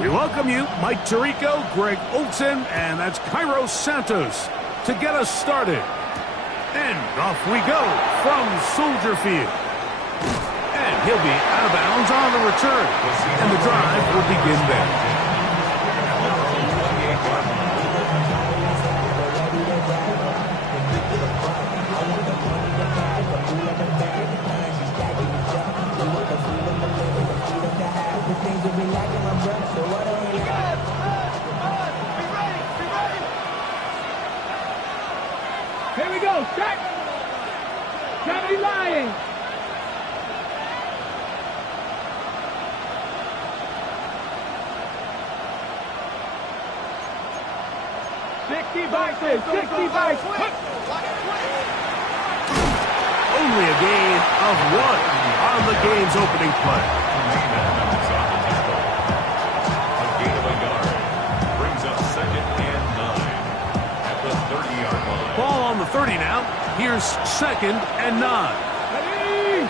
We welcome you, Mike Tirico, Greg Olson, and that's Cairo Santos to get us started. And off we go from Soldier Field. And he'll be out of bounds on the return. And the drive will begin there. Here we go, set! Johnny Lying! Only a gain of 1 on the game's opening play. A gain of a yard brings up 2nd and 9 at the 30-yard line. Ball on the 30 now. Here's 2nd and 9. Ready?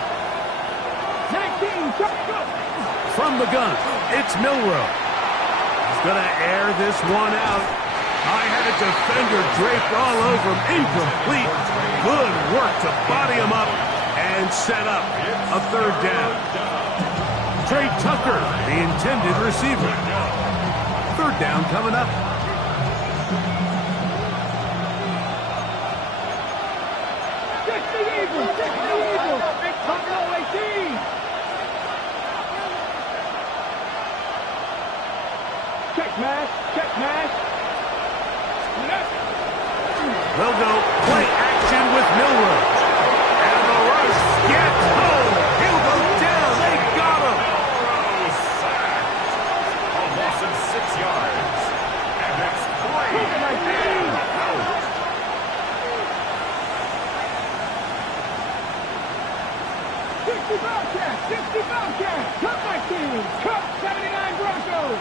19, go! From the gun, it's Milroe. He's going to air this one out. I had a defender draped all over him. Incomplete. Good work to body him up and set up a 3rd down. Trey Tucker, the intended receiver. 3rd down coming up. Check the Eagles! Check mash! They'll go play action with Milroe. And the rush gets home. He'll go down. They got him. Milroe sacked. A loss of 6 yards. And that's 3 and out. 60 Bobcats! Cut my team! Cut 79 Broncos!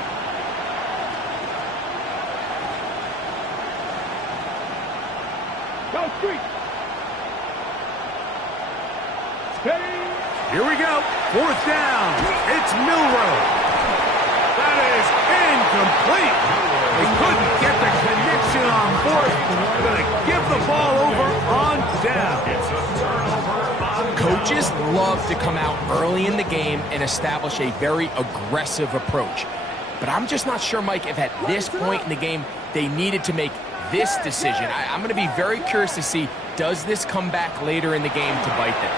Go street! Steady! Here we go. 4th down. It's Milroe. That is incomplete. They couldn't get the connection on 4th. They're going to give the ball over on down. It's a turnover. Coaches love to come out early in the game and establish a very aggressive approach. But I'm just not sure, Mike, if at this point in the game they needed to make this decision. I'm going to be very curious to see, does this come back later in the game to bite them?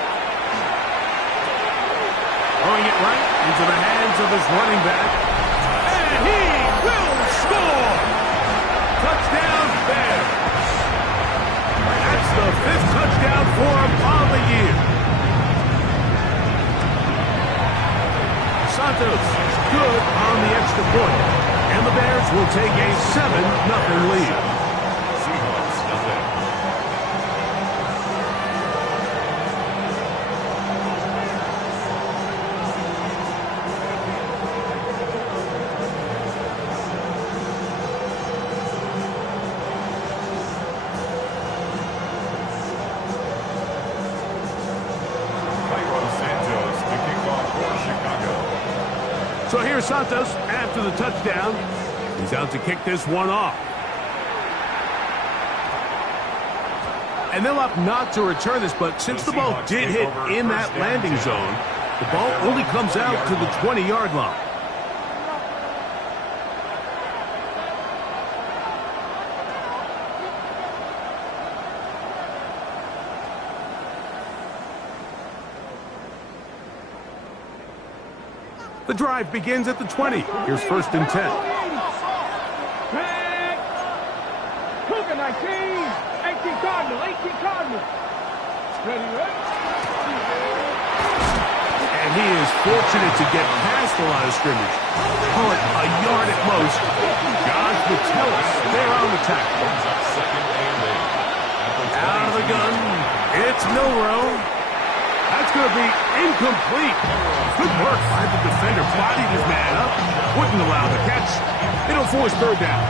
Throwing it right into the hands of his running back. And he will score! Touchdown Bears! That's the 5th touchdown for him on the year. Santos good on the extra point. And the Bears will take a 7-0 lead. So here's Santos after the touchdown. He's out to kick this one off. And they'll opt not to return this, but since the ball did hit in that landing zone, the ball only comes out to the 20-yard line. The drive begins at the 20. Here's 1st and 10. Cougar 19, 18 Cardinal. Ready, right? And he is fortunate to get past the line of scrimmage. Call it a yard at most. Josh Metellus there on the tackle. Out of the gun, it's Milroe. That's going to be incomplete. Good work by the defender. Bodied his man up. Wouldn't allow the catch. It'll force third down.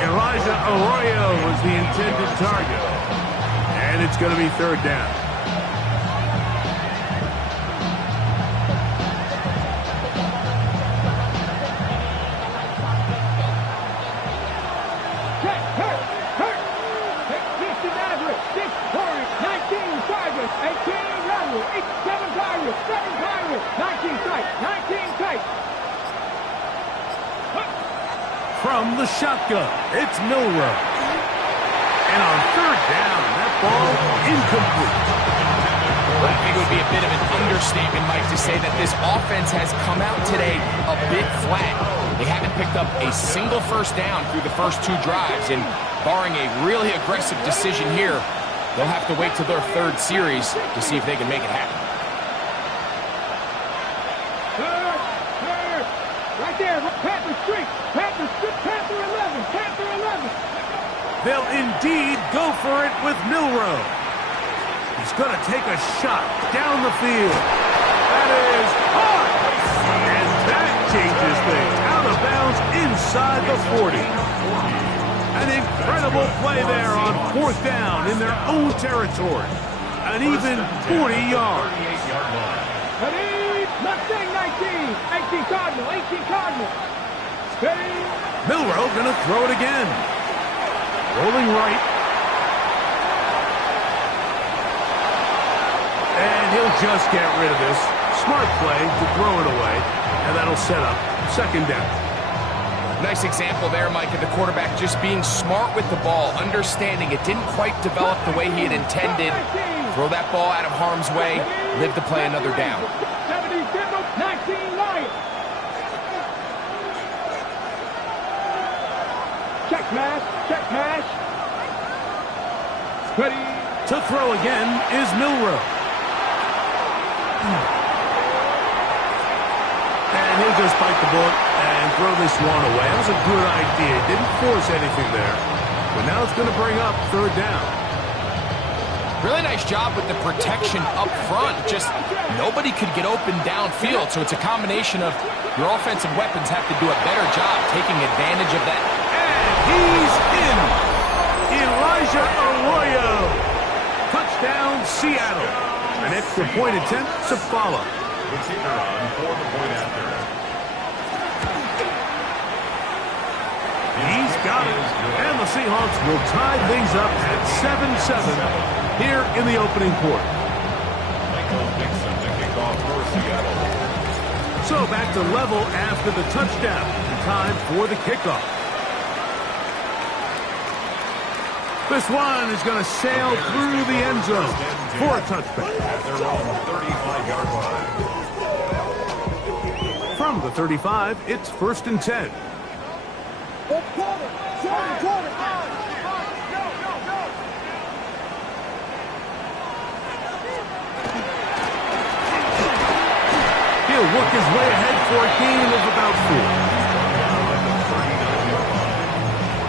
Elijah Arroyo was the intended target. And it's going to be third down. From the shotgun, it's Milroe. And on third down, that ball incomplete. I think it would be a bit of an understatement, Mike, to say that this offense has come out today a bit flat. They haven't picked up a single first down through the first two drives, and barring a really aggressive decision here, they'll have to wait till their third series to see if they can make it happen. Right there, Panther Street, Panther 11, Panther 11. They'll indeed go for it with Milroe. He's going to take a shot down the field. That is hard. And that changes things. Out of bounds inside the 40. An incredible play there on fourth down in their own territory. An even 40 yards. Mustang 19, 18 Cardinal, 18 Cardinal. Milroe going to throw it again. Rolling right. And he'll just get rid of this. Smart play to throw it away. And that'll set up second down. Nice example there, Mike, of the quarterback just being smart with the ball, understanding it didn't quite develop the way he had intended. Throw that ball out of harm's way, live to play another down. 19 Lions. Check mash. Ready. To throw again is Milroe. And he'll just bite the bullet and throw this one away. That was a good idea. Didn't force anything there. But now it's going to bring up third down. Really nice job with the protection up front. Just nobody could get open downfield, so it's a combination of your offensive weapons have to do a better job taking advantage of that. And he's in. Elijah Arroyo. Touchdown, Seattle. An extra point attempt to follow. The kicker on for the point after. He's got it. And the Seahawks will tie things up at 7-7. Here in the opening quarter. Michael Dixon to kick off for Seattle. So back to level after the touchdown. Time for the kickoff. This one is going to sail through the end zone for a touchback. At their own 35-yard line. From the 35, it's 1st and 10. He'll work his way ahead for a gain of about 4.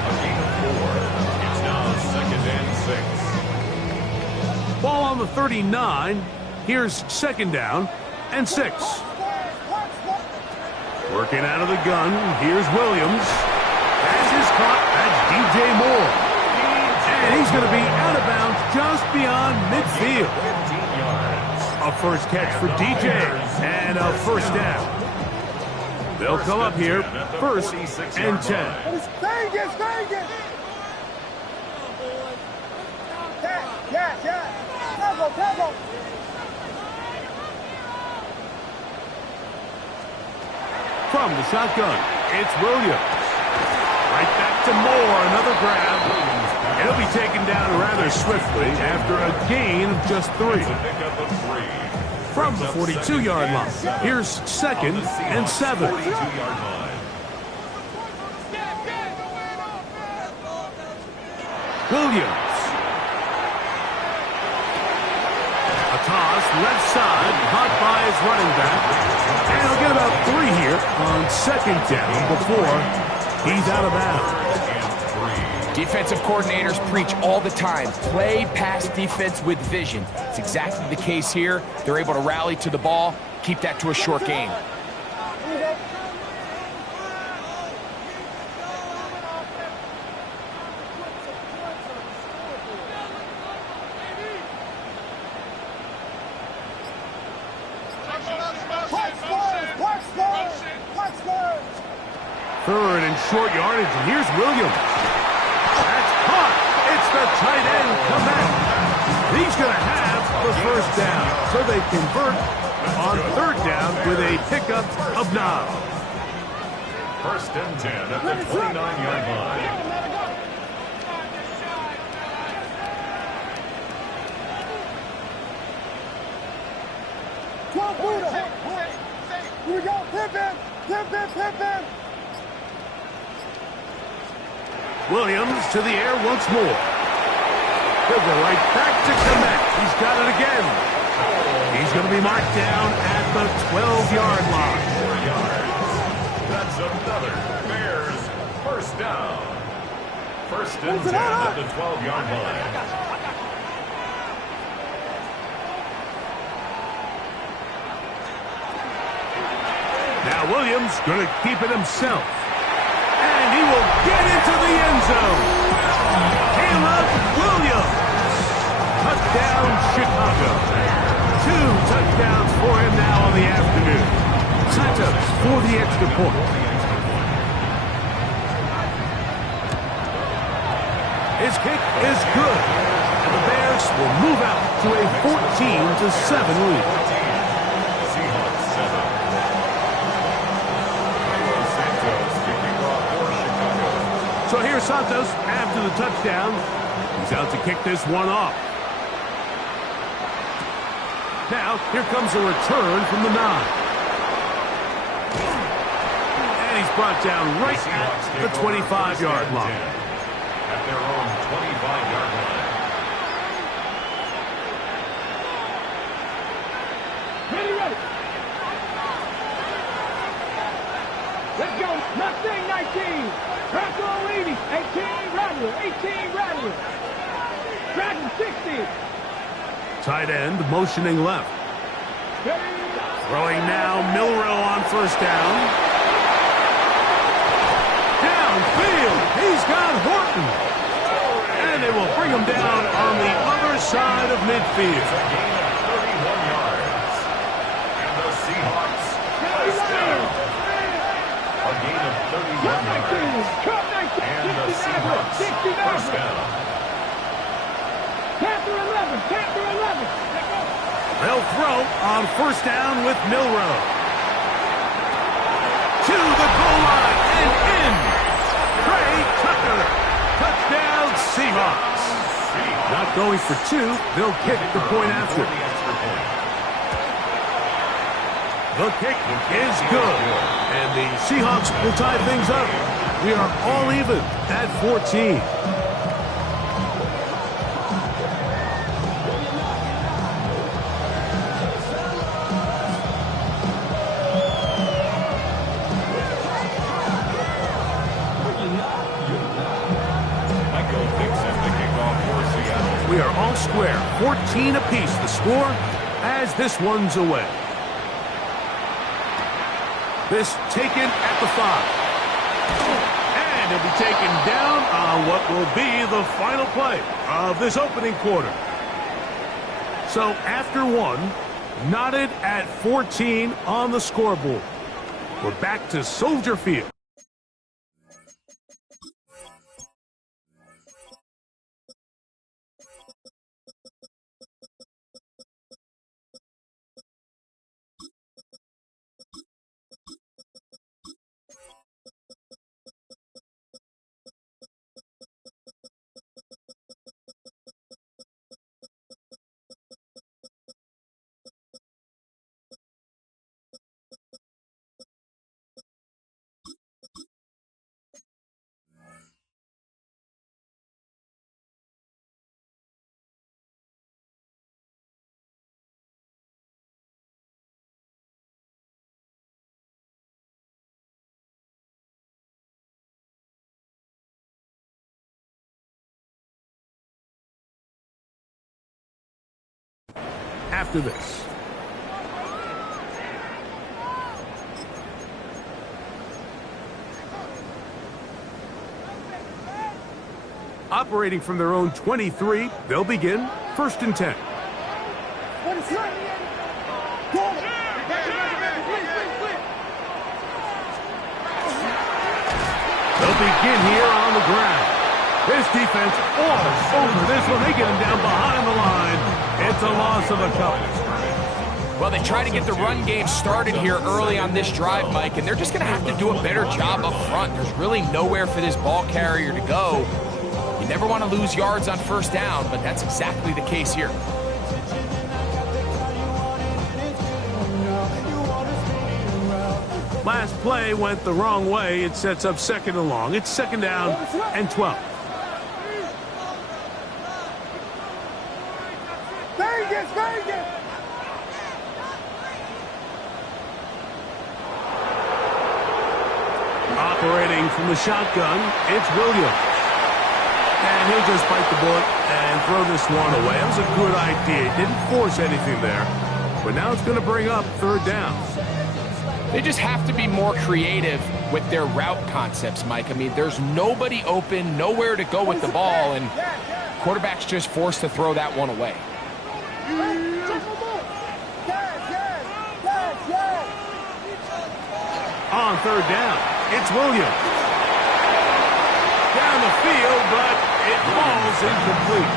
A gain of 4. It's now 2nd and 6. Ball on the 39. Here's 2nd down and 6. Working out of the gun. Here's Williams. Pass is caught. That's DJ Moore. And he's going to be out of bounds just beyond midfield. 15 yards. A first catch for DJ and a first down. They'll come up here 1st and 10. From the shotgun, it's Williams. Right back to Moore, another grab. It'll be taken down rather swiftly after a gain of just 3. Pickup of 3. From the 42-yard line, here's 2nd and 7. 42-yard line. Williams. A toss, left side, caught by his running back. And he'll get about 3 here on 2nd down before he's out of bounds. Defensive coordinators preach all the time, play pass defense with vision. It's exactly the case here. They're able to rally to the ball, keep that to a short game. Third and short yardage, and here's Williams. That's caught. It's the tight end comeback. He's going to have the first down, so they convert on third down with a pickup of 9. First and 10 at the 29-yard line. Here we go, Pippin! Williams to the air once more. He'll go right back to Komet. He's got it again. He's going to be marked down at the 12-yard line. 4 yards. That's another Bears first down. First and 10 at the 12-yard line. Now Williams going to keep it himself. And he will get into the end zone. Caleb Williams. Touchdown, Chicago. 2 touchdowns for him now on the afternoon. Santos for the extra point. His kick is good. And the Bears will move out to a 14-7 lead. Seahawks 7. So here's Santos after the touchdown. He's out to kick this one off. Now, here comes a return from the 9. And he's brought down right at the 25-yard line. At their own 25-yard line. Ready. Let's go. Mustang 19. Bronco 80. 18 Rattler. Dragon 60. Tight end motioning left. Ready. Throwing now, Milrow on first down. Downfield, he's got Horton. And they will bring him down on the other side of midfield. A gain of 31 yards. And the Seahawks first down. A gain of 31 yards. And the Seahawks first down. Panther 11. They'll throw on first down with Milrow. To the goal line and in. Trey Tucker. Touchdown, Seahawks. Not going for 2. They'll kick the point after. The kick is good. And the Seahawks will tie things up. We are all even at 14. We are all square, 14 apiece the score as this one's away. This taken at the 5. And he'll be taken down on what will be the final play of this opening quarter. So after 1, knotted at 14 on the scoreboard. We're back to Soldier Field. after this. Operating from their own 23, they'll begin 1st and 10. They'll begin here on the ground. This defense all over this one. They get him down behind the line. It's a loss of a couple. Well, they try to get the run game started here early on this drive, Mike, and they're just going to have to do a better job up front. There's really nowhere for this ball carrier to go. You never want to lose yards on 1st down, but that's exactly the case here. Last play went the wrong way. It sets up 2nd and long. It's 2nd down and 12. Vegas! Operating from the shotgun, it's Williams. And he'll just bite the bullet and throw this one away. That was a good idea. Didn't force anything there. But now it's going to bring up 3rd down. They just have to be more creative with their route concepts, Mike. I mean, there's nobody open, nowhere to go with the ball, and quarterback's just forced to throw that one away. On 3rd down, it's Williams. Down the field, but it falls incomplete.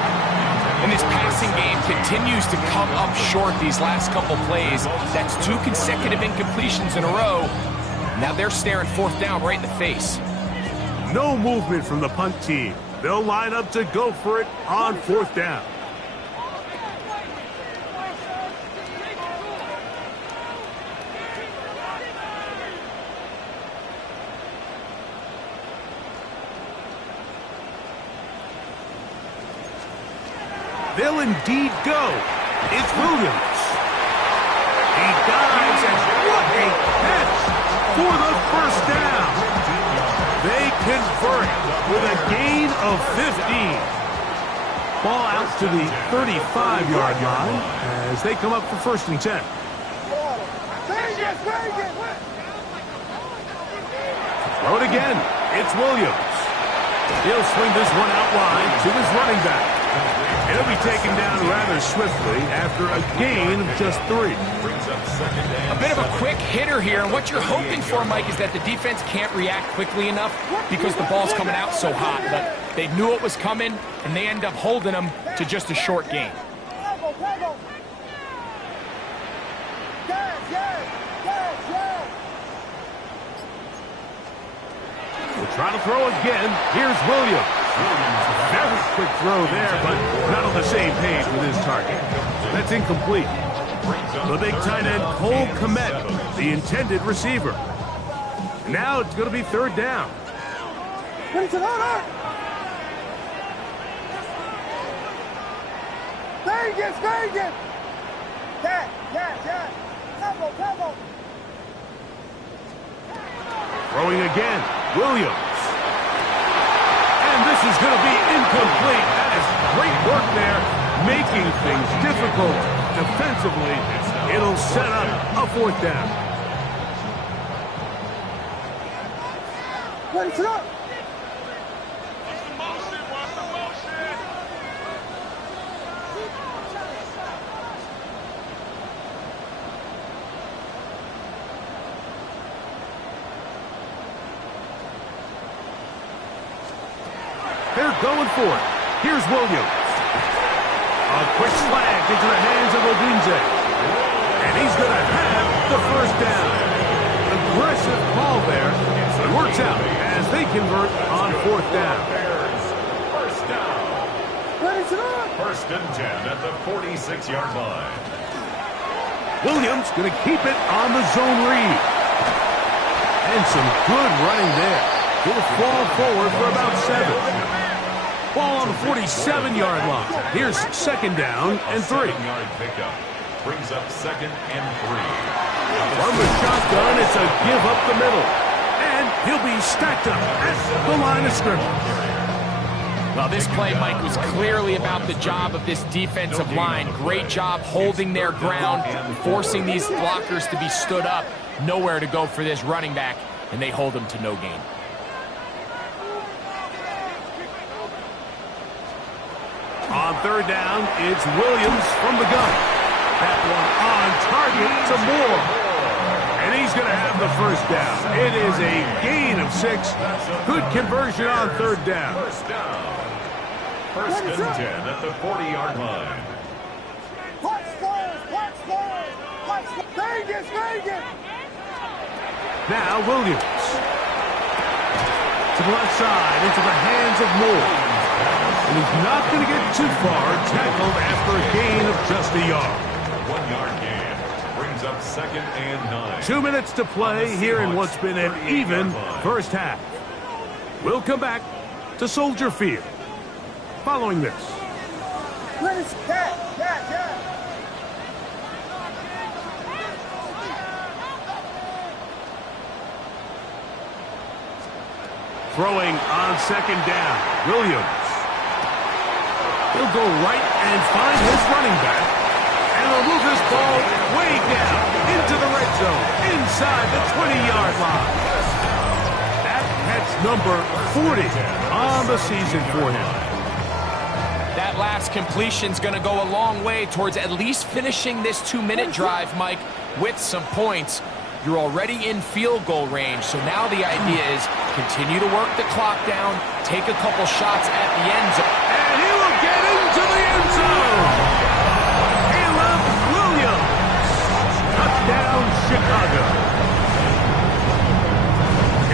And this passing game continues to come up short these last couple plays. That's 2 consecutive incompletions in a row. Now they're staring 4th down right in the face. No movement from the punt team. They'll line up to go for it on 4th down. They'll indeed go. It's Williams. He dives, and what a catch for the 1st down. They convert with a gain of 15. Ball out to the 35-yard line as they come up for 1st and 10. Throw it again. It's Williams. He'll swing this one out wide to his running back. He'll be taken down rather swiftly after a gain of just 3. A bit of a quick hitter here, and what you're hoping for, Mike, is that the defense can't react quickly enough because the ball's coming out so hot. But they knew it was coming, and they end up holding them to just a short gain. We'll try to throw again. Here's Williams. Very quick throw there, but not on the same page with his target. That's incomplete. The big tight end, Cole Kmet, the intended receiver. Now it's going to be 3rd down. Vegas! Throwing again, Williams. And this is going to be incomplete. That is great work there, making things difficult defensively. It'll set up a 4th down. They're going for it. Here's Williams. A quick slant into the hands of Odunze. And he's going to have the 1st down. Aggressive call there. It works out as they convert on 4th down. 1st down. 1st and 10 at the 46-yard line. Williams going to keep it on the zone read. And some good running there. He'll fall forward for about 7. Ball on the 47-yard line. Here's 2nd down and 3. 7-yard pickup brings up 2nd and 3. From the shotgun, it's a give up the middle. And he'll be stacked up at the line of scrimmage. Well, this play, Mike, was clearly about the job of this defensive line. Great job holding their ground, forcing these blockers to be stood up. Nowhere to go for this running back, and they hold him to no gain. On third down, it's Williams from the gun. That one on target to Moore. And he's going to have the first down. It is a gain of 6. Good conversion on third down. First and 10 at the 40-yard line. Vegas! Now Williams. To the left side, into the hands of Moore. And he's not going to get too far, tackled after a gain of just a yard. 1-yard gain brings up 2nd and 9. 2 minutes to play here in what's been an even first half. We'll come back to Soldier Field following this. Throwing on second down, Williams. He'll go right and find his running back. And he'll move this ball way down into the red zone, inside the 20-yard line. That's number 40 on the season for him. That last completion's going to go a long way towards at least finishing this 2-minute drive, Mike, with some points. You're already in field goal range, so now the idea is continue to work the clock down, take a couple shots at the end zone. And he will get into the end zone. Caleb Williams. Touchdown, Chicago.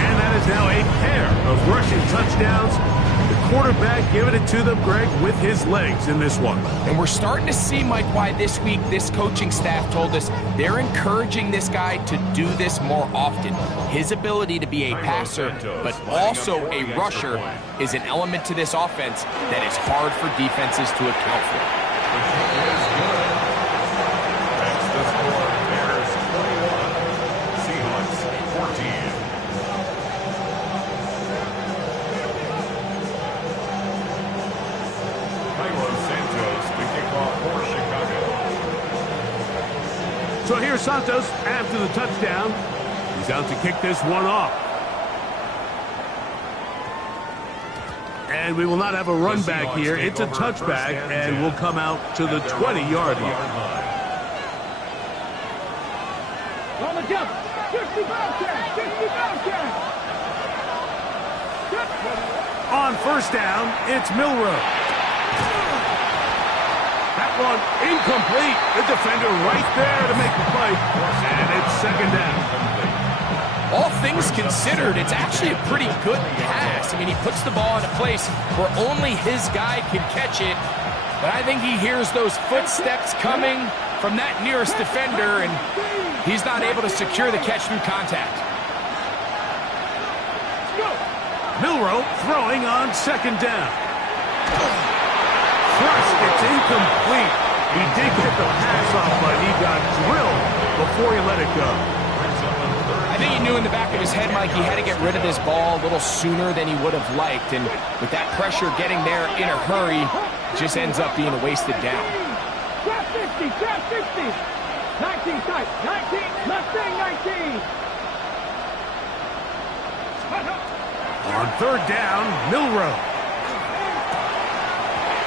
And that is now a pair of rushing touchdowns. The quarterback giving it to them, Greg, with his legs in this one. And we're starting to see, Mike, why this week this coaching staff told us they're encouraging this guy to do this more often. His ability to be a passer, but also a rusher, is an element to this offense that is hard for defenses to account for. That's the score. Bears 21, Seahawks 14. So here's Santos after the touchdown. He's out to kick this one off. And we will not have a run back here. It's a touchback, and we'll come out to the 20-yard line. On the jump. 50 Bobcat. On first down, it's Milroe. That one incomplete. The defender right there to make the play. And it's second down. All things considered, it's actually a pretty good pass. I mean, he puts the ball in a place where only his guy can catch it. But I think he hears those footsteps coming from that nearest defender, and he's not able to secure the catch through contact. Milroe throwing on second down. First, it's incomplete. He did get the pass off, but he got drilled before he let it go. I think he knew in the back of his head, Mike, he had to get rid of this ball a little sooner than he would have liked. And with that pressure getting there in a hurry, it just ends up being a wasted down. Trap 50. 19 tight. 19. Mustang 19. On third down, Milroe.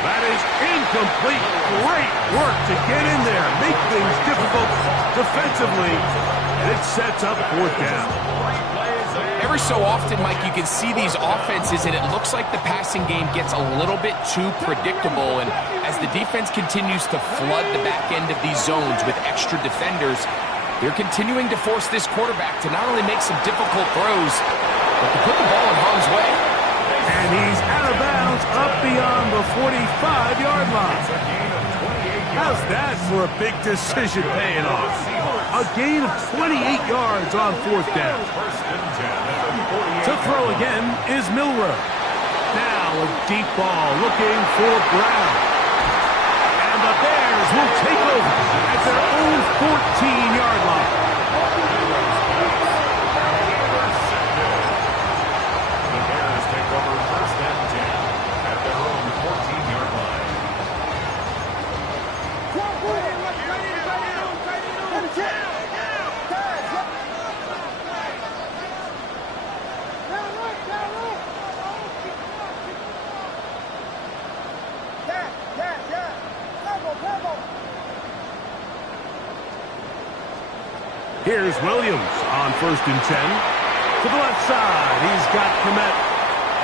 That is incomplete. Great work to get in there, make things difficult defensively, and it sets up fourth down. Every so often, Mike, you can see these offenses, and it looks like the passing game gets a little bit too predictable, and as the defense continues to flood the back end of these zones with extra defenders, they're continuing to force this quarterback to not only make some difficult throws, but to put the ball in harm's way. And he's out of bounds up beyond the 45-yard line. How's that for a big decision paying off? A gain of 28 yards on fourth down. To throw again is Milroe. Now a deep ball looking for Brown. And the Bears will take over at their own 14-yard line. is Williams on 1st and 10. To the left side, he's got Komet.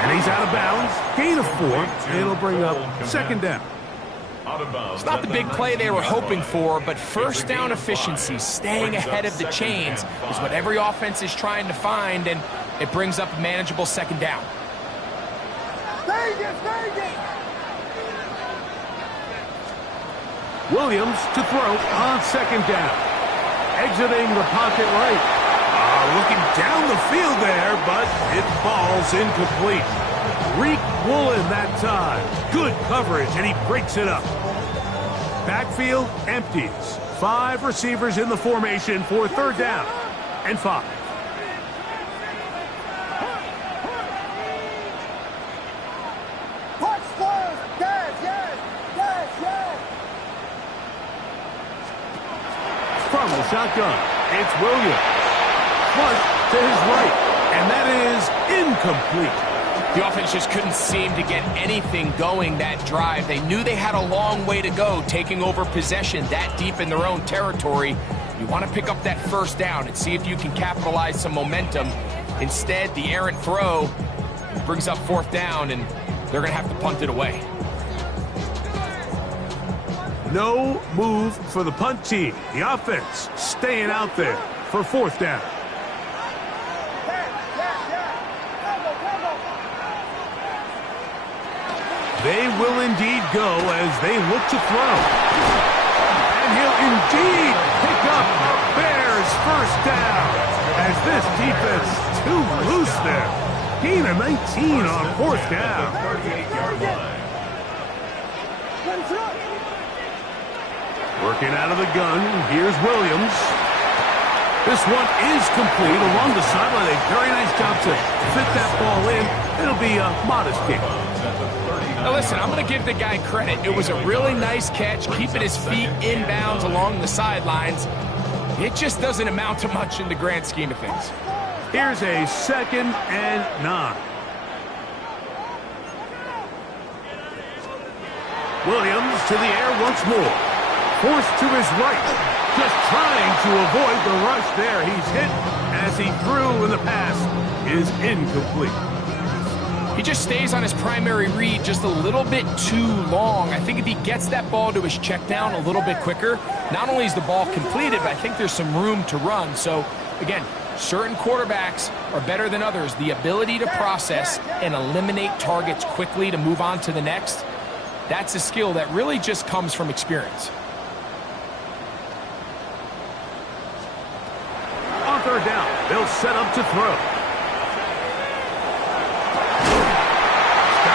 And he's out of bounds. Gain of 4. It'll bring up 2nd down. It's not the big play they were hoping for, but first down efficiency, staying ahead of the chains, is what every offense is trying to find, and it brings up a manageable 2nd down. Williams to throw on 2nd down. Exiting the pocket right. Looking down the field there, but it falls incomplete. Reek Woolen that time. Good coverage, and he breaks it up. Backfield empties. 5 receivers in the formation for 3rd down and 5. From the shotgun, it's Williams. Flush to his right, and that is incomplete. The offense just couldn't seem to get anything going that drive. They knew they had a long way to go, taking over possession that deep in their own territory. You want to pick up that 1st down and see if you can capitalize some momentum. Instead, the errant throw brings up 4th down, and they're going to have to punt it away. No move for the punt team. The offense staying out there for 4th down. They will indeed go as they look to throw. And he'll indeed pick up Bears 1st down as this defense too loose there. Gain of 19 on 4th down. 38-yard line. Working out of the gun, here's Williams. This one is complete along the sideline. A very nice job to fit that ball in. It'll be a modest kick. Now listen, I'm going to give the guy credit. It was a really nice catch, keeping his feet inbounds along the sidelines. It just doesn't amount to much in the grand scheme of things. Here's a 2nd and 9. Williams to the air once more. Forced to his right. Just trying to avoid the rush there. He's hit as he threw, and the pass is incomplete. He just stays on his primary read just a little bit too long. I think if he gets that ball to his check down a little bit quicker, not only is the ball completed, but I think there's some room to run. So, again, certain quarterbacks are better than others. The ability to process and eliminate targets quickly to move on to the next, that's a skill that really just comes from experience. On 3rd down, they'll set up to throw.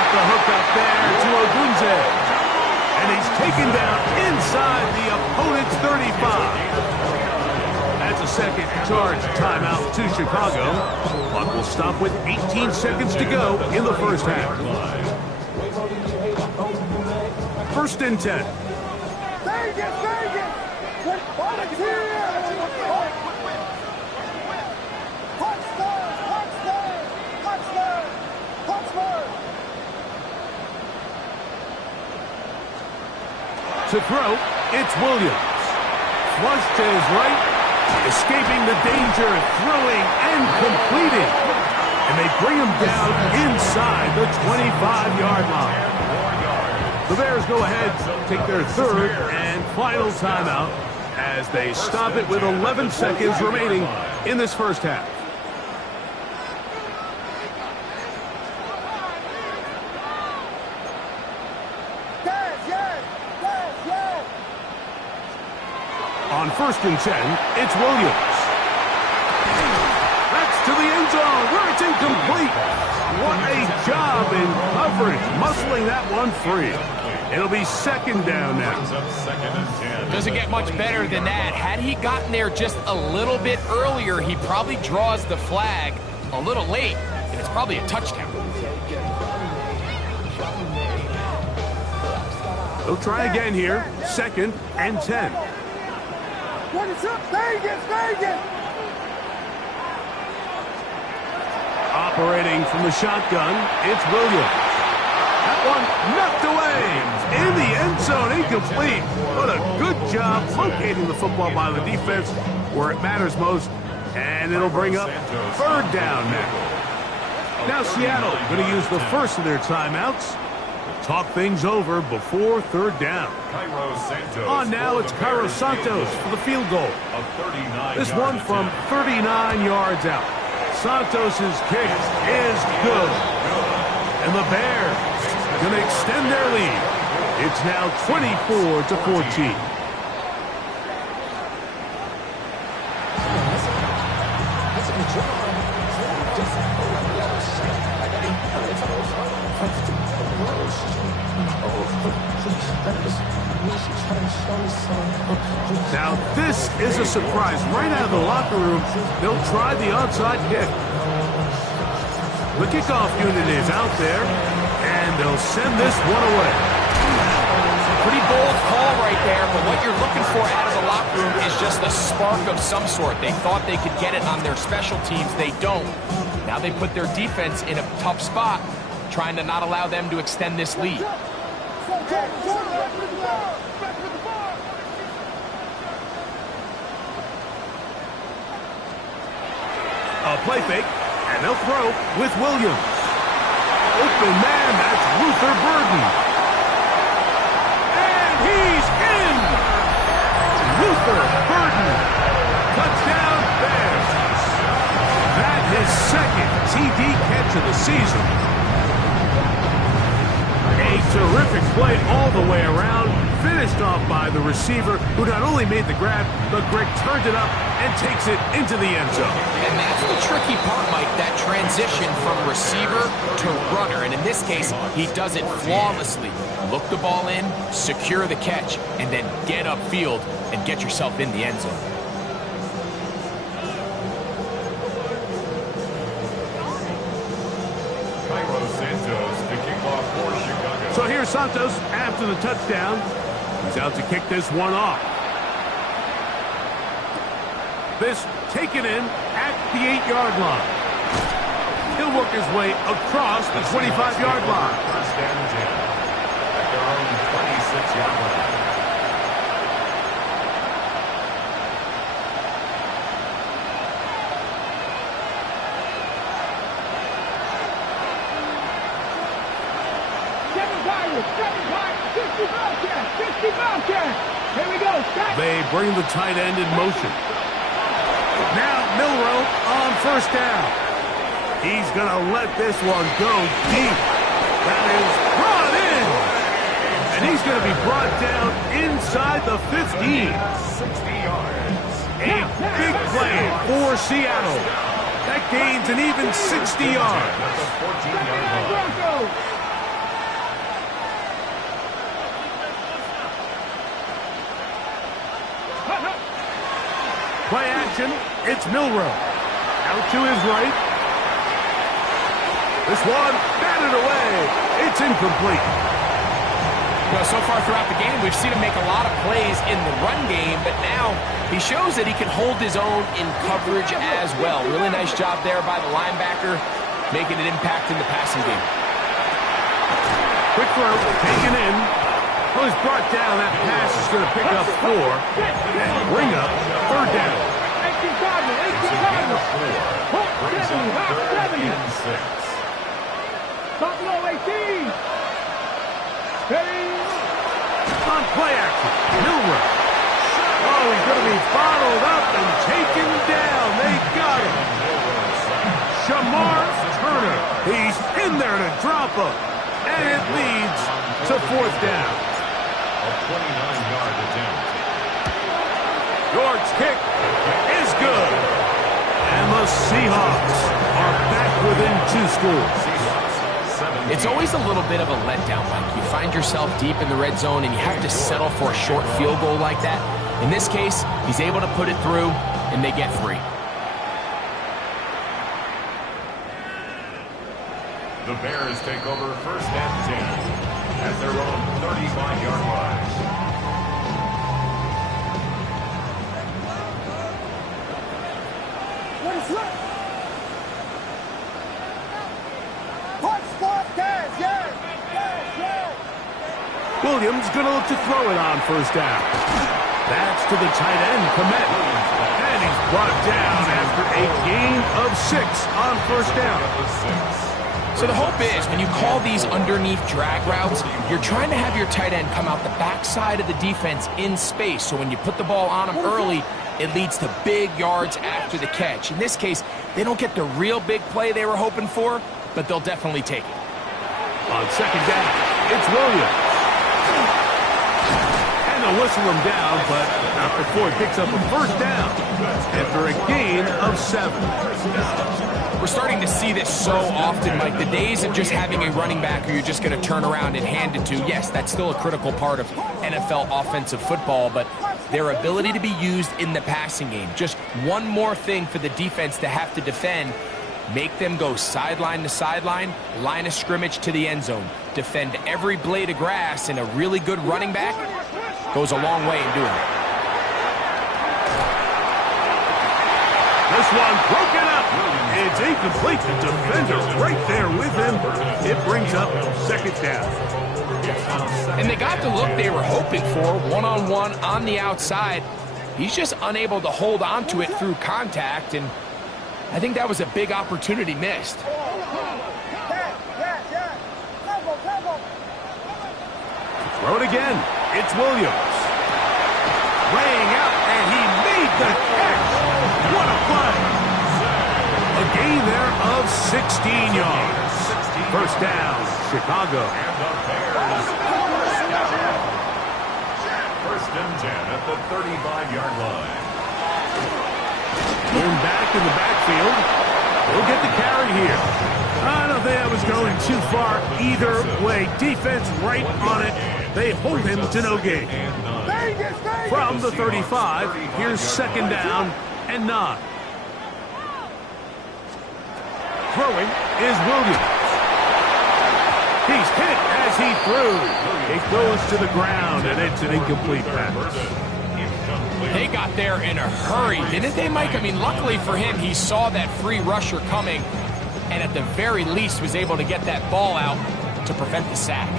The hook up there to Ogunze. And he's taken down inside the opponent's 35. That's a 2nd charge timeout to Chicago. Clock will stop with 18 seconds to go in the 1st half. 1st and 10. To throw, it's Williams. Flush to his right, escaping the danger, throwing and completing. And they bring him down inside the 25-yard line. The Bears go ahead, take their 3rd and final timeout as they stop it with 11 seconds remaining in this 1st half. On 1st and 10, it's Williams. That's to the end zone where it's incomplete. What a job in coverage, muscling that one free. It'll be 2nd down now. Doesn't get much better than that. Had he gotten there just a little bit earlier, he probably draws the flag a little late, and it's probably a touchdown. They'll try again here. 2nd and 10. What is up, Vegas, Vegas? Operating from the shotgun, it's Williams. That one knocked away. In the end zone, incomplete. What a good job locating the football by the defense where it matters most. And it'll bring up third down now. Now Seattle going to use the first of their timeouts to talk things over before third down. On now, it's Cairo Santos for the field goal. This one from 39 yards out. Santos' kick is good. And the Bears going to extend their lead. It's now 24-14. Now, this is a surprise. Right out of the locker room, they'll try the onside kick. The kickoff unit is out there, and they'll send this one away. Pretty bold call right there, but what you're looking for out of the locker room is just a spark of some sort. They thought they could get it on their special teams. They don't. Now they put their defense in a tough spot, trying to not allow them to extend this lead. A play fake, and they'll throw with Williams. Open man, that's Luther Burden. And he's in! Luther Burden. Touchdown, Bears. That his second TD catch of the season. A terrific play all the way around, finished off by the receiver, who not only made the grab, but Greg turned it up and takes it into the end zone. And that's the tricky part, Mike, that transition from receiver to runner. And in this case, he does it flawlessly. Look the ball in, secure the catch, and then get upfield and get yourself in the end zone. So here's Santos after the touchdown. He's out to kick this one off. This taken in at the 8-yard line. He'll work his way across the 25-yard line. First down 10 at their own 26-yard line. Here we go. They bring the tight end in motion. Now Milroe on first down. He's going to let this one go deep. That is brought in. And he's going to be brought down inside the 15. 60 yards. A big play for Seattle. That gains an even 60 yards. That's a 14-yard line. Play action, it's Milroe. Out to his right. This one, batted away. It's incomplete. Well, so far throughout the game, we've seen him make a lot of plays in the run game, but now he shows that he can hold his own in coverage as well. Really nice job there by the linebacker, making an impact in the passing game. Quick throw, taken in. Well, he's brought down. That pass is going to pick up 4 and bring up third down. 18 Cardinals, 18 Cardinals. Hook 70, hot 70. Top low 18. Steady. On play action, Milroe. Oh, he's going to be bottled up and taken down. They got him. Shamar Turner. He's in there to drop him. And it leads to fourth down. A 29-yard attempt. York's kick is good. And the Seahawks are back within 2 scores. It's always a little bit of a letdown, Mike. You find yourself deep in the red zone and you have to settle for a short field goal like that. In this case, he's able to put it through, and they get 3. The Bears take over first and 10 at their own 35-yard line. What is left? Punch, squad, cash, yeah. Williams going to look to throw it on first down. That's to the tight end, Komet. And he's brought down after a gain of 6 on first down. So the hope is, when you call these underneath drag routes, you're trying to have your tight end come out the backside of the defense in space. So when you put the ball on him early, it leads to big yards after the catch. In this case, they don't get the real big play they were hoping for, but they'll definitely take it. On second down, it's Williams. And they'll whistle him down, but not before he picks up a first down after a gain of 7. We're starting to see this so often, Mike. The days of just having a running back who you're just going to turn around and hand it to, yes, that's still a critical part of NFL offensive football, but their ability to be used in the passing game, just one more thing for the defense to have to defend, make them go sideline to sideline, line of scrimmage to the end zone, defend every blade of grass, and a really good running back goes a long way in doing it. This one broken up. It's incomplete. The defender right there with him. It brings up second down. And they got the look they were hoping for, one-on-one on the outside. He's just unable to hold on to it through contact, and I think that was a big opportunity missed. Throw it again. It's Williams. Laying out, and he made the catch. What a play. A gain there of 16 yards. First down, Chicago. First and 10 at the 35-yard line. Going back in the backfield. He'll get the carry here. I don't think I was going too far either way. Defense right on it. They hold him to no gain. From the 35, here's second down and 9. Throwing is Williams. He's hit as he threw. It goes to the ground, and it's an incomplete pass. They got there in a hurry, didn't they, Mike? I mean, luckily for him, he saw that free rusher coming, and at the very least was able to get that ball out to prevent the sack.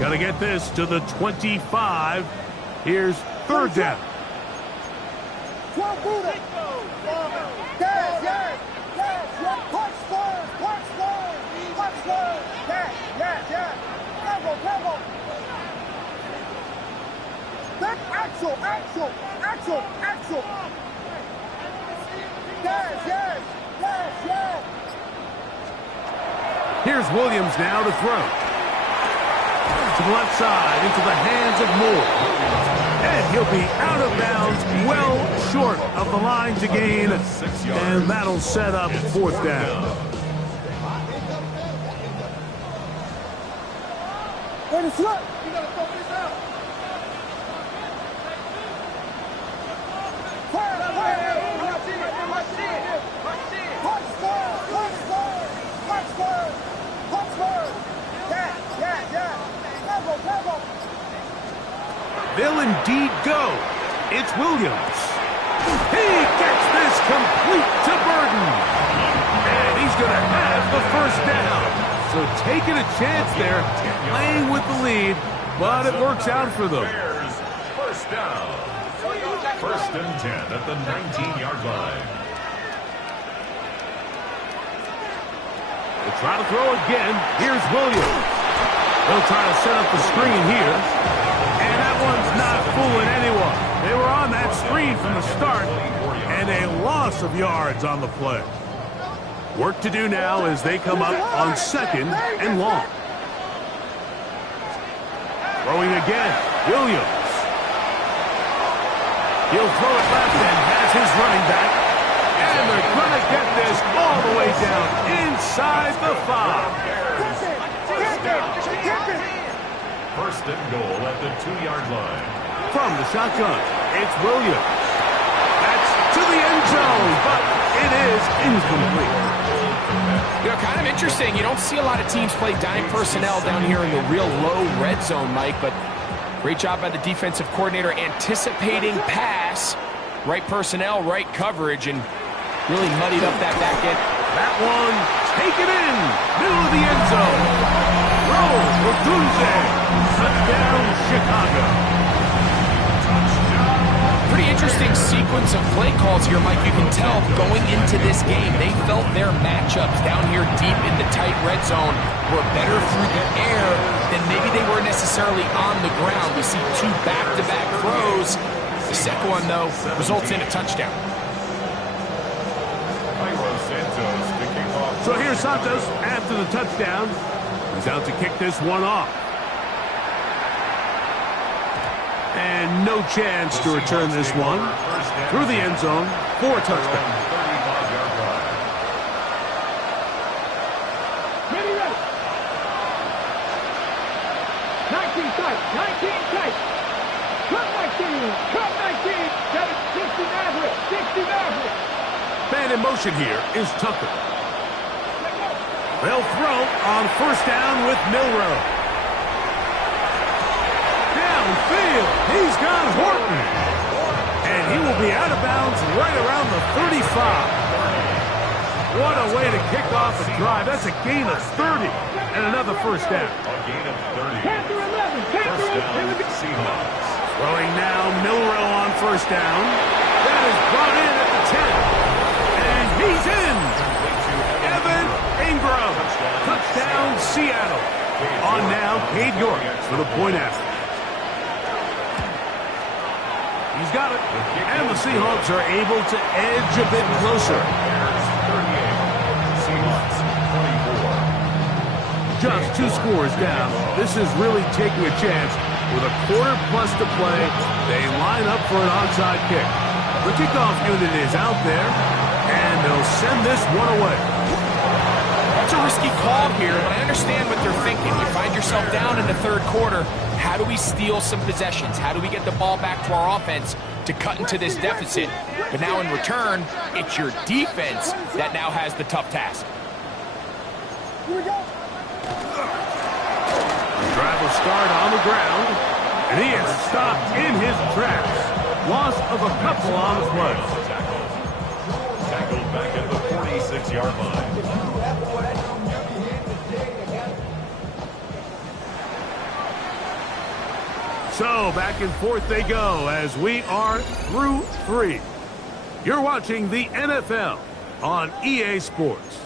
Got to get this to the 25. Here's third down. Axel. Yes. Here's Williams now to throw. To the left side, into the hands of Moore. And he'll be out of bounds, well short of the line to gain. And that'll set up fourth down. Wait a slip. They'll indeed go. It's Williams. He gets this complete to Burden. And he's going to have the first down. So taking a chance there, playing with the lead, but it works out for them. First down. First and 10 at the 19-yard line. They'll try to throw again. Here's Williams. They'll try to set up the screen here. And that one's not fooling anyone. They were on that screen from the start, and a loss of yards on the play. Work to do now as they come up on second and long. Throwing again, Williams. He'll throw it left and has his running back. And they're going to get this all the way down inside the 5. First and goal at the 2-yard line. From the shotgun, it's Williams. That's to the end zone, but it is incomplete. You know, kind of interesting. You don't see a lot of teams play dime personnel down here in the real low red zone, Mike, but great job by the defensive coordinator anticipating pass, right personnel, right coverage, and really muddied up that back end. That one taken in, middle of the end zone. throw for Gunze. Touchdown, Chicago. Pretty interesting sequence of play calls here, Mike. You can tell going into this game, they felt their matchups down here deep in the tight red zone were better through the air than maybe they were necessarily on the ground. We see two back-to-back throws. The second one, though, results in a touchdown. So here's Santos after the touchdown. He's out to kick this one off. And no chance to return this one through the end zone for a touchdown. Ready, ready. 19 tight, 19 tight. Cut 19, cut 19. 60 average, 60 average. Man in motion here is Tucker. They'll throw on first down with Milroe. Downfield, he's got Horton. And he will be out of bounds right around the 35. What a way to kick off a drive. That's a gain of 30 and another first down. Panther 11, Panther 11. Throwing now, Milroe on first down. That is brought in at the 10. And he's in. Evan Ingram. Touchdown, Seattle. On now, Cade York for the point after. He's got it. And the Seahawks are able to edge a bit closer. Just 2 scores down. This is really taking a chance. With a quarter plus to play, they line up for an onside kick. The kickoff unit is out there, and they'll send this one away. It's a risky call here, but I understand what they're thinking. You find yourself down in the third quarter. How do we steal some possessions? How do we get the ball back to our offense to cut into this deficit? But now in return, it's your defense that now has the tough task. Here we go. The drive will start on the ground, and he is stopped in his tracks. Loss of a couple on the play. Tackled back at the 46-yard line. So back and forth they go as we are through 3. You're watching the NFL on EA Sports.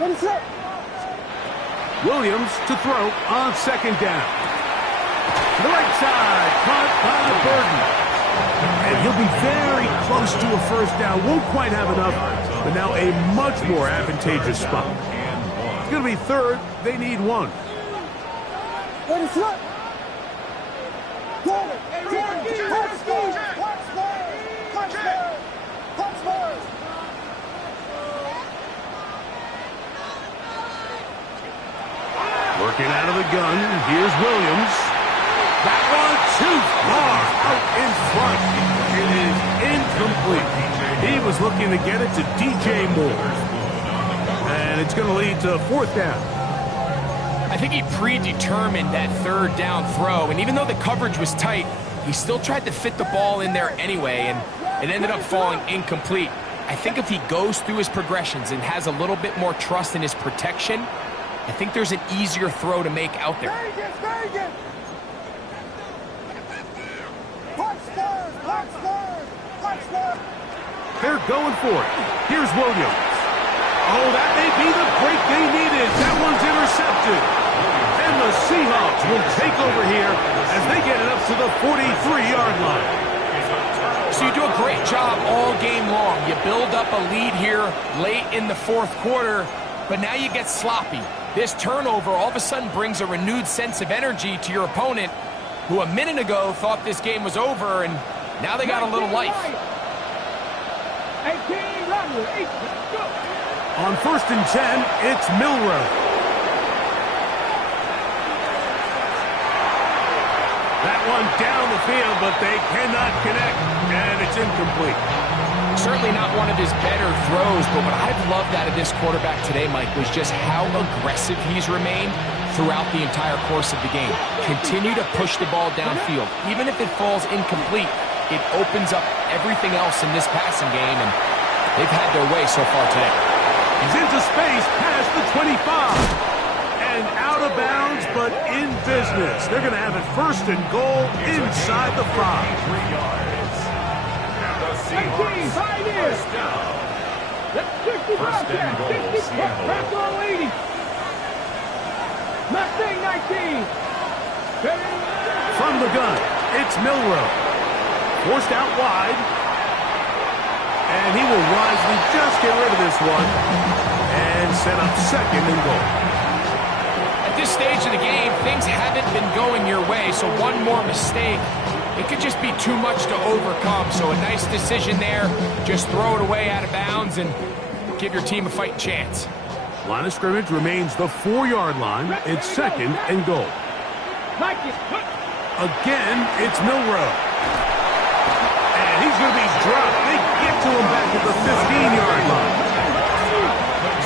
Ready, set. Williams to throw on second down. To the right side, caught by Burden. And he'll be very close to a first down. Won't quite have enough, but now a much more advantageous spot. It's going to be third. They need 1. Ready, set. Hold it. Working out of the gun, here's Williams. That one too far out in front. It is incomplete. He was looking to get it to DJ Moore. And it's going to lead to 4th down. I think he predetermined that third down throw, and even though the coverage was tight, he still tried to fit the ball in there anyway, and it ended up falling incomplete. I think if he goes through his progressions and has a little bit more trust in his protection, I think there's an easier throw to make out there. They're going for it. Here's Williams. Oh, that may be the break they needed. That one's intercepted. And the Seahawks will take over here as they get it up to the 43-yard line. So you do a great job all game long. You build up a lead here late in the 4th quarter, but now you get sloppy. This turnover all of a sudden brings a renewed sense of energy to your opponent, who a minute ago thought this game was over, and now they got a little life. 18, run, 8, go. On 1st and 10, it's Milroe. That one down the field, but they cannot connect, and it's incomplete. Certainly not one of his better throws, but what I've loved out of this quarterback today, Mike, was just how aggressive he's remained throughout the entire course of the game. Continue to push the ball downfield. Even if it falls incomplete, it opens up everything else in this passing game, and they've had their way so far today. He's into space past the 25. And out of bounds, but in business. They're going to have it first and goal inside the 5. 3 yards. And the Seahawks first down. First and goal, Seattle. Mustang 19. From the gun, it's Milroe. Forced out wide. And he will wisely just get rid of this one. And set up second and goal. At this stage of the game, things haven't been going your way, so one more mistake, it could just be too much to overcome. So a nice decision there. Just throw it away out of bounds and give your team a fighting chance. Line of scrimmage remains the 4-yard line. It's second and goal. Again, it's Milroe. And he's going to be dropped. They get to him back at the 15-yard line.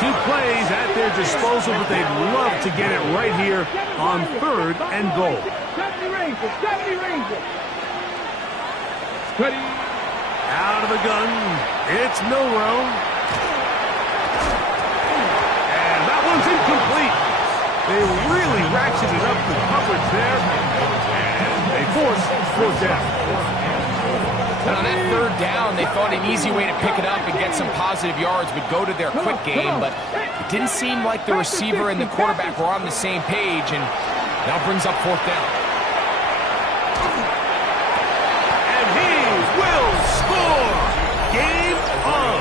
2 plays at their disposal, but they'd love to get it right here on third and goal. 70 Rangers. Out of the gun, it's Milroe. And that one's incomplete. They really ratcheted up the coverage there. And they force 4th down. And on that 3rd down, they thought an easy way to pick it up and get some positive yards would go to their quick game, but it didn't seem like the receiver and the quarterback were on the same page, and now brings up 4th down. And he will score! Game on!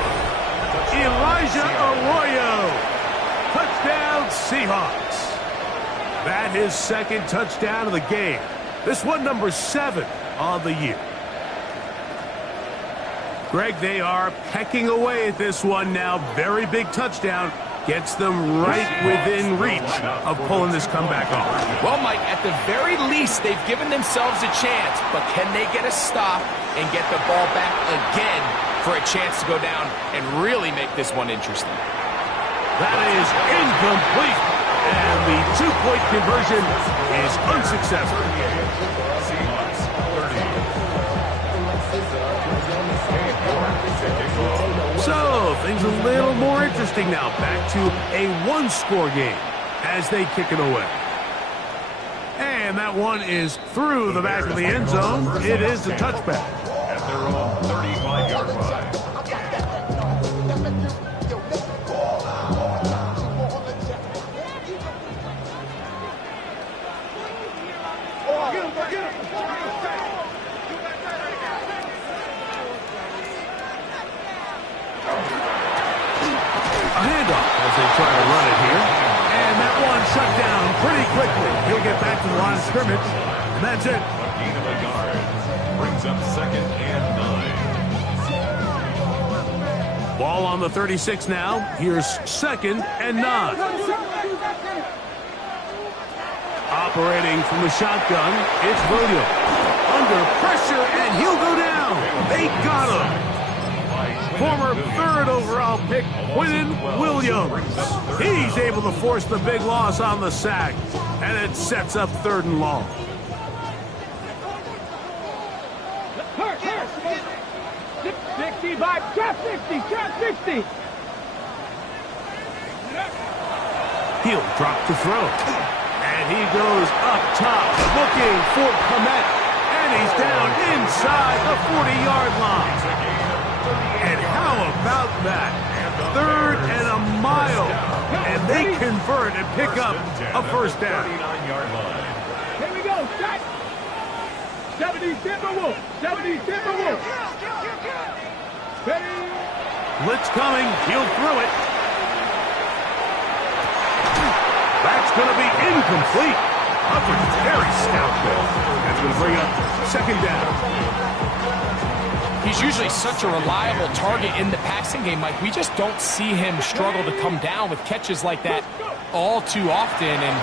Elijah Arroyo! Touchdown, Seahawks! That his 2nd touchdown of the game. This one number 7 on the year. Greg, they are pecking away at this one now. Very big touchdown. Gets them right within reach of pulling this comeback off. Well, Mike, at the very least, they've given themselves a chance, but can they get a stop and get the ball back again for a chance to go down and really make this one interesting? That is incomplete. And the 2-point conversion is unsuccessful. Seahawks 30. So, things a little more interesting now. Back to a 1-score game as they kick it away. And that one is through the back of the end zone. It is a touchback. At their own 35-yard line. A handoff as they try to run it here. And that one shut down pretty quickly. He'll get back to the line of scrimmage. And that's it. A gain of a yard. Brings up 2nd and 9. Ball on the 36 now. Here's 2nd and 9. Operating from the shotgun, it's Williams. Under pressure, and he'll go down. They got him. Former 3rd overall pick, Quinnen Williams. He's able to force the big loss on the sack, and it sets up 3rd and long. Trap 60. He'll drop to throw. And he goes up top, looking for Komet. And he's down inside the 40-yard line. And how about that? 3rd and a mile. And they convert and pick up a 1st down. 39-yard line. Here we go. Shot. 70 Timberwolves. Blitz coming. He'll throw it. That's going to be incomplete. Coverage very stout there. That's going to bring up 2nd down. He's usually such a reliable target in the passing game, Mike. We just don't see him struggle to come down with catches like that all too often. And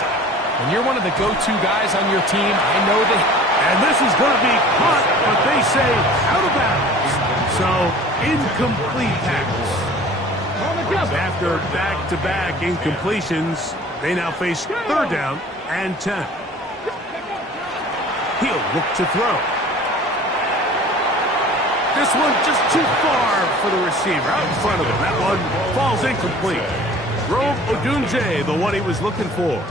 when you're one of the go-to guys on your team, I know that. And this is going to be caught, but they say out of bounds. So, incomplete pass. After back-to-back incompletions, they now face third down and 10. He'll look to throw. This one just too far for the receiver, out in front of him. That one falls incomplete. Rome Odunze, the one he was looking for.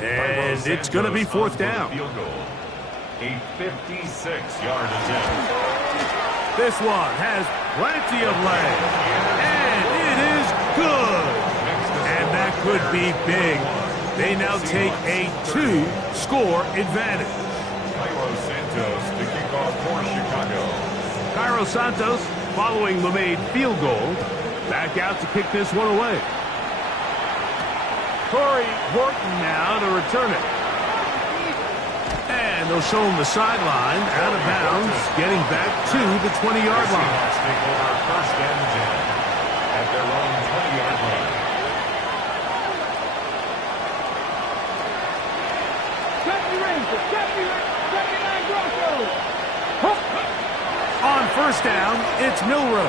And it's going to be fourth down. A 56-yard attempt. This one has plenty of leg. And it is good. And that could be big. They now take a 2-score advantage. Cairo Santos to kick off for Chicago. Cairo Santos, following the made field goal, back out to kick this one away. Corey Horton now to return it. And they'll show him the sideline, out of bounds, getting back to the 20-yard line. Take over first and 10 at their own 20-yard line. On first down, it's Milroe.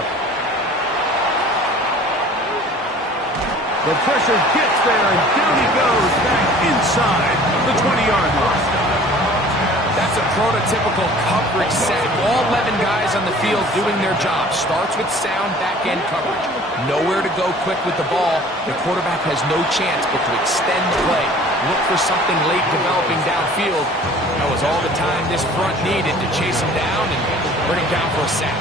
The pressure gets there, and down he goes back inside the 20-yard line. That's a prototypical coverage set. All 11 guys on the field doing their job. Starts with sound back-end coverage. Nowhere to go quick with the ball. The quarterback has no chance but to extend the play. Look for something late developing downfield. That was all the time this front needed to chase him down and bring him down for a sack.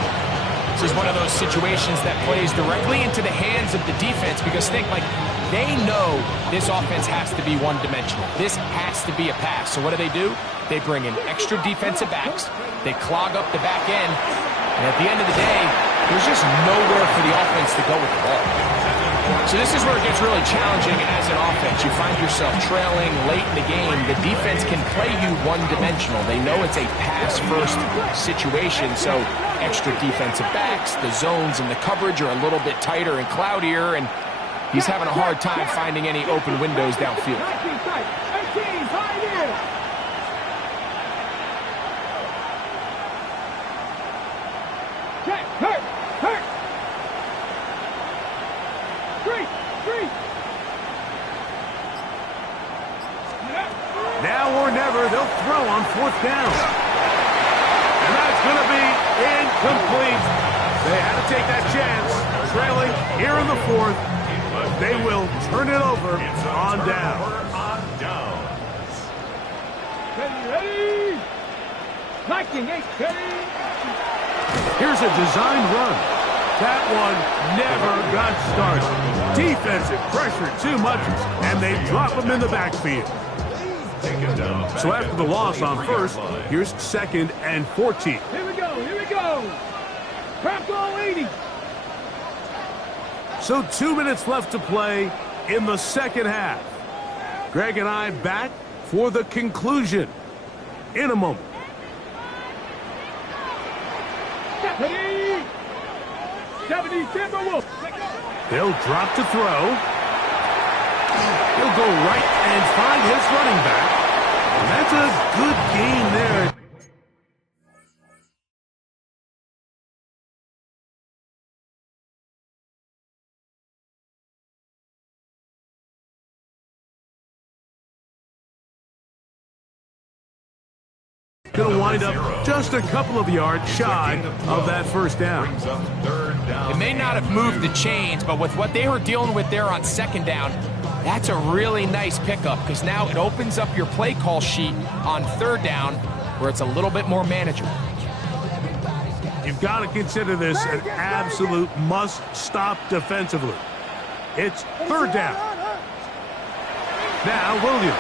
This is one of those situations that plays directly into the hands of the defense because think, like, they know this offense has to be one-dimensional. This has to be a pass. So what do? They bring in extra defensive backs. They clog up the back end. And at the end of the day, there's just nowhere for the offense to go with the ball. So this is where it gets really challenging as an offense. You find yourself trailing late in the game. The defense can play you one-dimensional. They know it's a pass-first situation, so extra defensive backs, the zones and the coverage are a little bit tighter and cloudier, and he's having a hard time finding any open windows downfield. Now or never, they'll throw on fourth down. And that's going to be incomplete. They had to take that chance, trailing here in the fourth, but they will turn it over on down. Ready? Liking 8, ready? Here's a designed run. That one never got started. Defensive pressure too much, and they drop him in the backfield. So after the loss on first, here's second and 14. Here we go. Bronco 80. So 2 minutes left to play in the second half. Greg and I back for the conclusion in a moment. Stephanie! 70 Timberwolves. They'll drop to throw. He'll go right and find his running back. And that's a good gain there. Going to wind up just a couple of yards shy of that first down. It may not have moved the chains, but with what they were dealing with there on second down, that's a really nice pickup because now it opens up your play call sheet on third down where it's a little bit more manageable. You've got to consider this an absolute must-stop defensively. It's third down. Now Williams.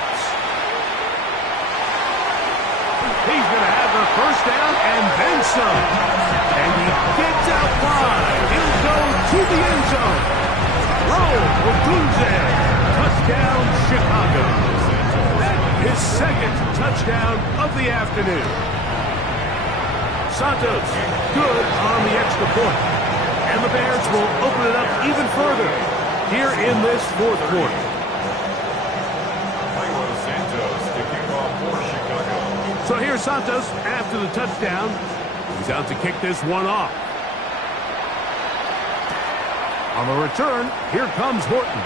He's going to have the first down and then some. And he gets out wide. He'll go to the end zone. Rome Odunze. Touchdown, Chicago. His second touchdown of the afternoon. Santos, good on the extra point. And the Bears will open it up even further here in this fourth quarter. So here's Santos after the touchdown. He's out to kick this one off. On the return, here comes Horton.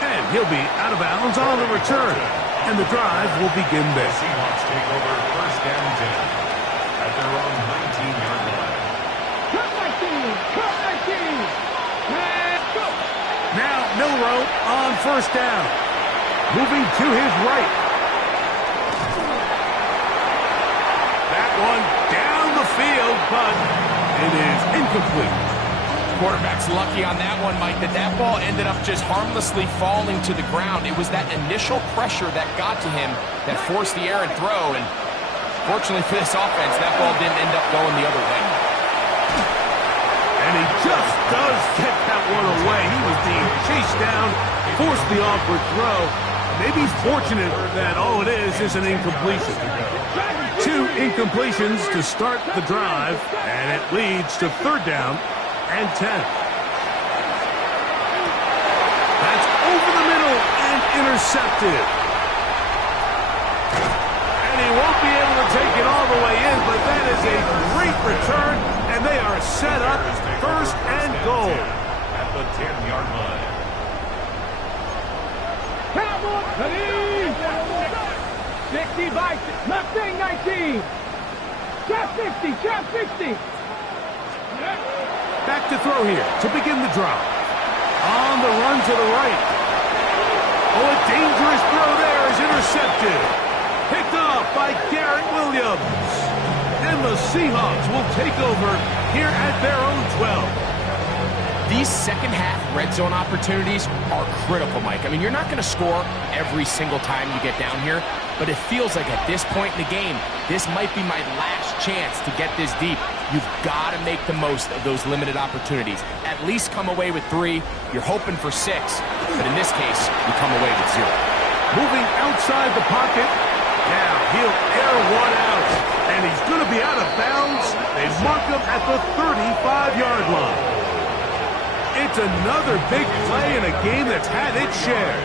And he'll be out of bounds on the return. And the drive will begin The there. Seahawks take over first and 10 at their own 19-yard line. Cut 19. Cut 19. And go. Now Milroe on first down. Moving to his right. That one down the field, but it is incomplete. Quarterback's lucky on that one, Mike, that ball ended up just harmlessly falling to the ground. It was that initial pressure that got to him that forced the errant throw, and fortunately for this offense, that ball didn't end up going the other way. And he just does get that one away. He was being chased down, forced the awkward throw. Maybe he's fortunate that all it is an incompletion. 2 incompletions to start the drive, and it leads to third down and 10. That's over the middle and intercepted. And he won't be able to take it all the way in, but that is a great return, and they are set up first and goal. At the 10-yard line. Cowboys, ready. 60 by Mustang 19. Shot 60. Shot 60. Back to throw here to begin the drive. On the run to the right. Oh, a dangerous throw there is intercepted. Picked up by Garrett Williams. And the Seahawks will take over here at their own 12. These second-half red zone opportunities are critical, Mike. I mean, you're not going to score every single time you get down here, but it feels like at this point in the game, this might be my last chance to get this deep. You've got to make the most of those limited opportunities. At least come away with 3. You're hoping for 6, but in this case, you come away with 0. Moving outside the pocket. Now he'll air one out, and he's going to be out of bounds. They mark him at the 35-yard line. It's another big play in a game that's had its share.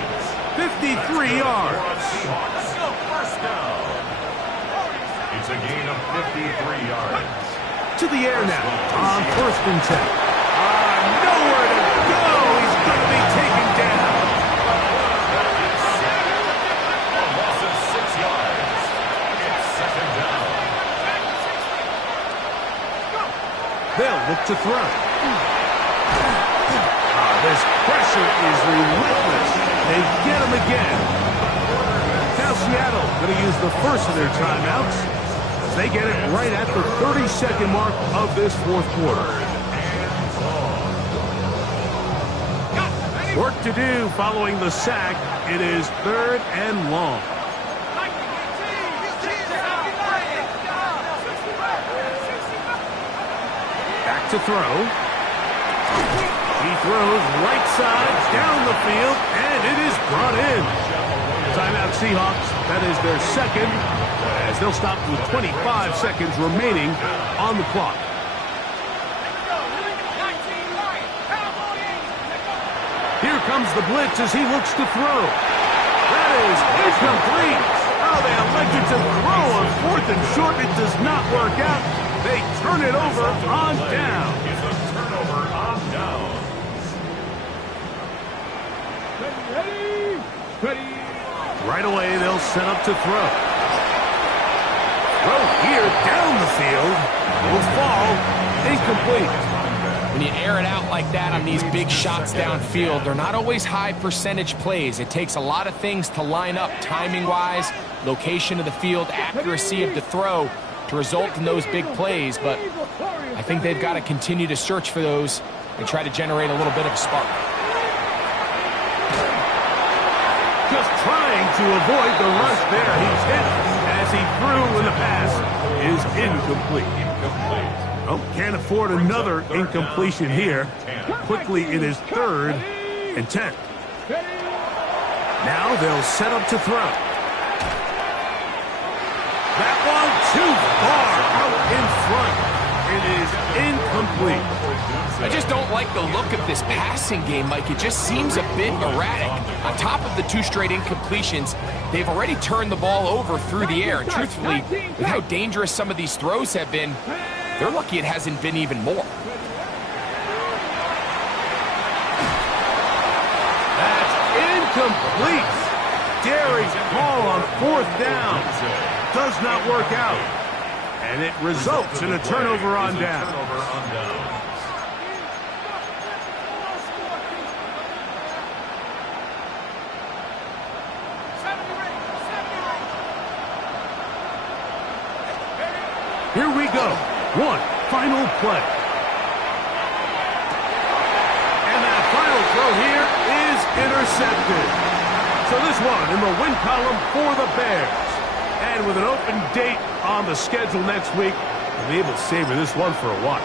53 yards. Seahawks go first down. It's a gain of 53 yards. To the air now on first and 10. Nowhere to go. He's going to be taken down. A loss of 6 yards. It's second down. They'll look to throw. This pressure is relentless. They get him again. Now Seattle going to use the first of their timeouts as they get it right at the 30-second mark of this fourth quarter. Work to do following the sack. It is third and long. Back to throw. He throws right side down the field, and it is brought in. Timeout Seahawks. That is their second, as they'll stop with 25 seconds remaining on the clock. Here comes the blitz as he looks to throw. That is incomplete. Oh, they elected to throw on fourth and short. It does not work out. They turn it over on down. It's a turnover on down. Ready. Right away, they'll set up to throw. Throw here down the field. Will fall. Incomplete. When you air it out like that on these big shots downfield, they're not always high percentage plays. It takes a lot of things to line up timing-wise, location of the field, accuracy of the throw to result in those big plays, but I think they've got to continue to search for those and try to generate a little bit of a spark. Just trying to avoid the rush there. He's hit as he threw when the pass is incomplete. Oh, can't afford another incompletion here. Quickly, it is third and 10. Now they'll set up to throw. That one too far out in front. It is incomplete. I just don't like the look of this passing game, Mike. It just seems a bit erratic. On top of the 2 straight incompletions, they've already turned the ball over through the air. And truthfully, with how dangerous some of these throws have been, they're lucky it hasn't been even more. Incomplete. Daring call on 4th down. Does not work out. And it results in a turnover on down. Here we go. One final play. And that final throw here is intercepted. So this one in the win column for the Bears. And with an open date on the schedule next week, we'll be able to savor this one for a while.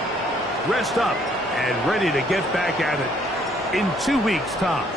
Rest up and ready to get back at it in 2 weeks' time.